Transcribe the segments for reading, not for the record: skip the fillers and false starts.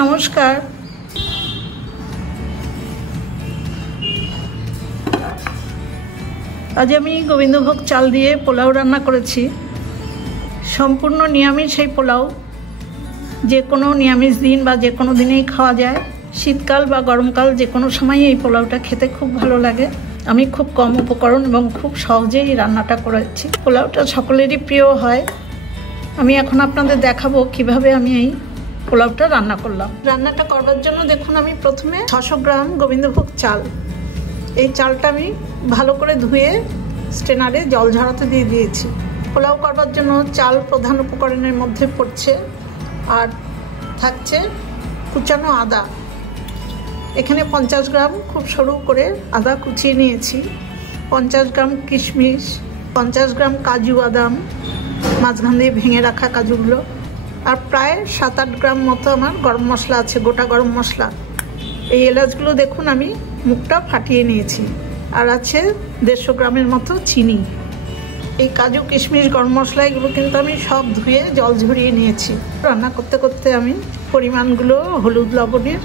নমস্কার। আজ আমি গোবিন্দভোগ চাল দিয়ে পোলাও রান্না করেছি। সম্পূর্ণ নিরামিষ এই পোলাও যে কোনো নিরামিষ দিন বা যে কোনো দিনেই খাওয়া যায়। শীতকাল বা গরমকাল যে কোনো সময় এই পোলাওটা খেতে খুব ভালো লাগে। আমি খুব কম উপকরণ এবং খুব সহজেই রান্নাটা করেছি। পোলাওটা সকলেরই প্রিয় হয়। আমি এখন আপনাদের দেখাবো কিভাবে আমি এই পোলাওটা রান্না করলাম। রান্নাটা করবার জন্য দেখুন, আমি প্রথমে 600 গ্রাম গোবিন্দভোগ চাল, এই চালটা আমি ভালো করে ধুয়ে স্ট্রেনারে জল ঝরাতে দিয়ে দিয়েছি। পোলাও করবার জন্য চাল প্রধান উপকরণের মধ্যে পড়ছে, আর থাকছে কুচানো আদা। এখানে 50 গ্রাম খুব সরু করে আদা কুচিয়ে নিয়েছি, 50 গ্রাম কিশমিশ, 50 গ্রাম কাজু বাদাম, মাঝখান দিয়ে ভেঙে রাখা কাজুগুলো, আর প্রায় 7-8 গ্রাম মতো আমার গরম মশলা আছে, গোটা গরম মশলা। এই এলাচগুলো দেখুন আমি মুখটা ফাটিয়ে নিয়েছি। আর আছে 150 গ্রামের মতো চিনি। এই কাজু কিশমিশ গরম মশলা এগুলো কিন্তু আমি সব ধুয়ে জল ঝরিয়ে নিয়েছি। রান্না করতে করতে আমি পরিমাণগুলো হলুদ, লবণের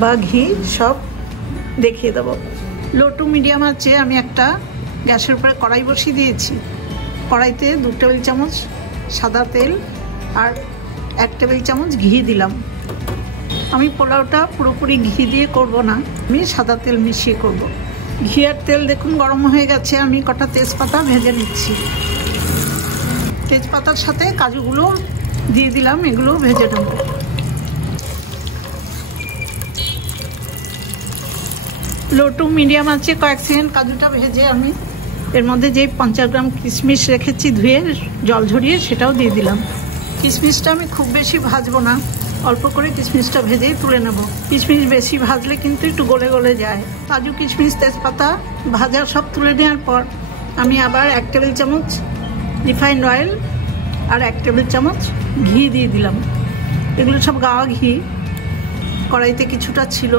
বা ঘি সব দেখিয়ে দেবো। লো টু মিডিয়াম আছে আমি একটা গ্যাসের উপরে কড়াই বসিয়ে দিয়েছি। কড়াইতে 2 টেবিল চামচ সাদা তেল আর 1 টেবিল চামচ ঘি দিলাম। আমি পোলাওটা পুরোপুরি ঘি দিয়ে করব না, আমি সাদা তেল মিশিয়ে করব। ঘি আর তেল দেখুন গরম হয়ে গেছে। আমি কটা তেজপাতা ভেজে নিচ্ছি। তেজপাতার সাথে কাজুগুলো দিয়ে দিলাম, এগুলো ভেজে নেব। লো টু মিডিয়াম আছে কয়েক সেকেন্ড কাজুটা ভেজে আমি এর মধ্যে যে 50 গ্রাম কিশমিশ রেখেছি ধুয়ে জল ঝরিয়ে সেটাও দিয়ে দিলাম। কিশমিশটা আমি খুব বেশি ভাজবো না, অল্প করে কিশমিশটা ভেজেই তুলে নেব। কিশমিশ বেশি ভাজলে কিন্তু একটু গলে গলে যায়। কাজু কিশমিশ তেজপাতা ভাজা সব তুলে নেওয়ার পর আমি আবার 1 টেবিল চামচ রিফাইন্ড অয়েল আর 1 টেবিল চামচ ঘি দিয়ে দিলাম। এগুলো সব গাওয়া ঘি, কড়াইতে কিছুটা ছিল।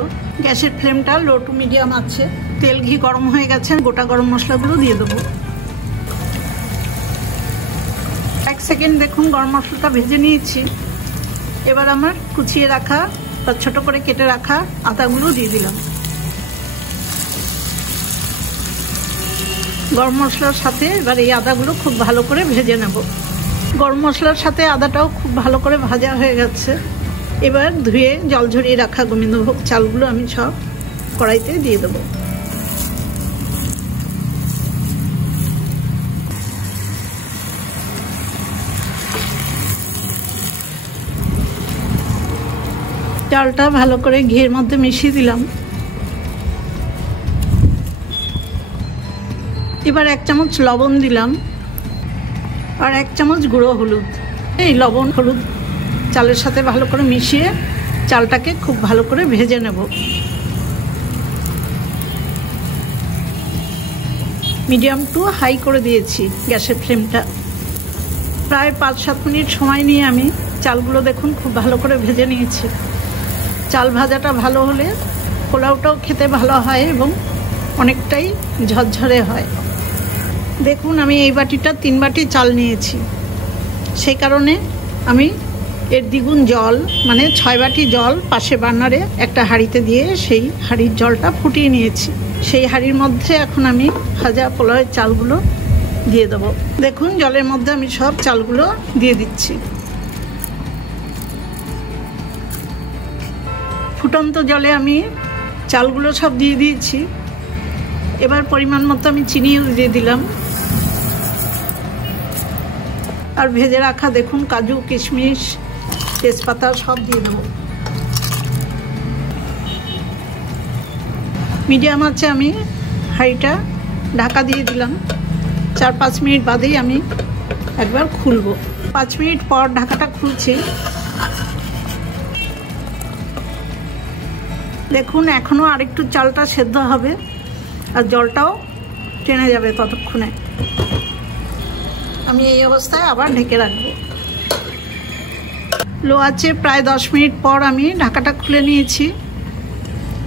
গ্যাসের ফ্লেমটা লো টু মিডিয়াম আছে। তেল ঘি গরম হয়ে গেছে, গোটা গরম মশলাগুলো দিয়ে দেবো। 1 সেকেন্ড দেখুন গরম মশলাটা ভেজে নিয়েছি। এবার আমার কুচিয়ে রাখা বা ছোট করে কেটে রাখা আদাগুলো দিয়ে দিলাম। গরম মশলার সাথে এবার এই আদাগুলো খুব ভালো করে ভেজে নেব। গরম মশলার সাথে আদাটাও খুব ভালো করে ভাজা হয়ে গেছে। এবার ধুয়ে জল ঝরিয়ে রাখা গোবিন্দভোগ চালগুলো আমি সব কড়াইতে দিয়ে দেবো। চালটা ভালো করে ঘিয়ের মধ্যে মিশিয়ে দিলাম। এবার 1 চামচ লবণ দিলাম আর 1 চামচ গুঁড়ো হলুদ। এই লবণ হলুদ চালের সাথে ভালো করে মিশিয়ে চালটাকে খুব ভালো করে ভেজে নেব। মিডিয়াম টু হাই করে দিয়েছি গ্যাসের ফ্লেমটা। প্রায় 5-7 মিনিট সময় নিয়ে আমি চালগুলো দেখুন খুব ভালো করে ভেজে নিয়েছি। চাল ভাজাটা ভালো হলে পোলাওটাও খেতে ভালো হয় এবং অনেকটাই ঝরঝরে হয়। দেখুন আমি এই বাটিটা 3 বাটি চাল নিয়েছি, সেই কারণে আমি এর দ্বিগুণ জল মানে 6 বাটি জল পাশে বার্নারে একটা হাঁড়িতে দিয়ে সেই হাঁড়ির জলটা ফুটিয়ে নিয়েছি। সেই হাঁড়ির মধ্যে এখন আমি ভাজা পোলাওয়ের চালগুলো দিয়ে দেবো। দেখুন জলের মধ্যে আমি সব চালগুলো দিয়ে দিচ্ছি। ফুটন্ত জলে আমি চালগুলো সব দিয়ে দিয়েছি। এবার পরিমাণ মতো আমি চিনিও দিয়ে দিলাম। আর ভেজে রাখা দেখুন কাজু কিশমিশ তেজপাতা সব দিয়ে দেবো। মিডিয়াম আছে আমি হাঁড়িটা ঢাকা দিয়ে দিলাম। 4-5 মিনিট বাদেই আমি একবার খুলবো। 5 মিনিট পর ঢাকাটা খুলছি। দেখুন এখনো আরেকটু চালটা সেদ্ধ হবে আর জলটাও টেনে যাবে ততক্ষণে। আমি এই অবস্থায় আবার ঢেকে রাখবো। লো আছে প্রায় 10 মিনিট পর আমি ঢাকাটা খুলে নিয়েছি।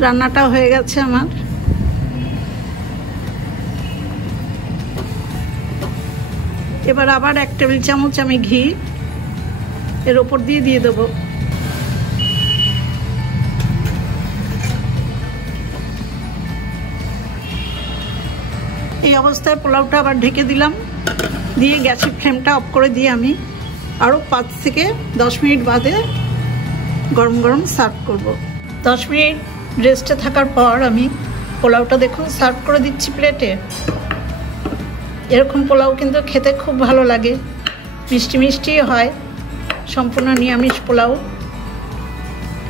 রান্নাটা হয়ে গেছে আমার। এবার আবার 1 টেবিল চামচ আমি ঘি এর উপর দিয়ে দেবো। এই অবস্থায় পোলাওটা আবার ঢেকে দিলাম, দিয়ে গ্যাসের ফ্লেমটা অফ করে দিয়ে আমি আরও 5 থেকে 10 মিনিট বাদে গরম গরম সার্ভ করব। 10 মিনিট রেস্টে থাকার পর আমি পোলাওটা দেখুন সার্ভ করে দিচ্ছি প্লেটে। এরকম পোলাও কিন্তু খেতে খুব ভালো লাগে, মিষ্টি মিষ্টি হয়, সম্পূর্ণ নিরামিষ পোলাও।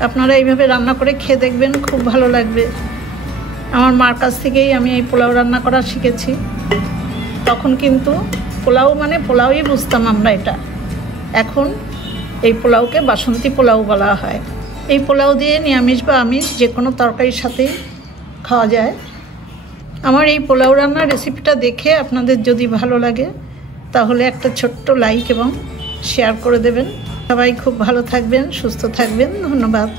আপনারা এইভাবে রান্না করে খেয়ে দেখবেন, খুব ভালো লাগবে। আমার মার কাছ থেকেই আমি এই পোলাও রান্না করা শিখেছি। তখন কিন্তু পোলাও মানে পোলাওই বুঝতাম আমরা এটা। এখন এই পোলাওকে বাসন্তী পোলাও বলা হয়। এই পোলাও দিয়ে নিরামিষ বা আমিষ যে কোনো তরকারির সাথেই খাওয়া যায়। আমার এই পোলাও রান্নার রেসিপিটা দেখে আপনাদের যদি ভালো লাগে তাহলে একটা ছোট্ট লাইক এবং শেয়ার করে দেবেন। সবাই খুব ভালো থাকবেন, সুস্থ থাকবেন। ধন্যবাদ।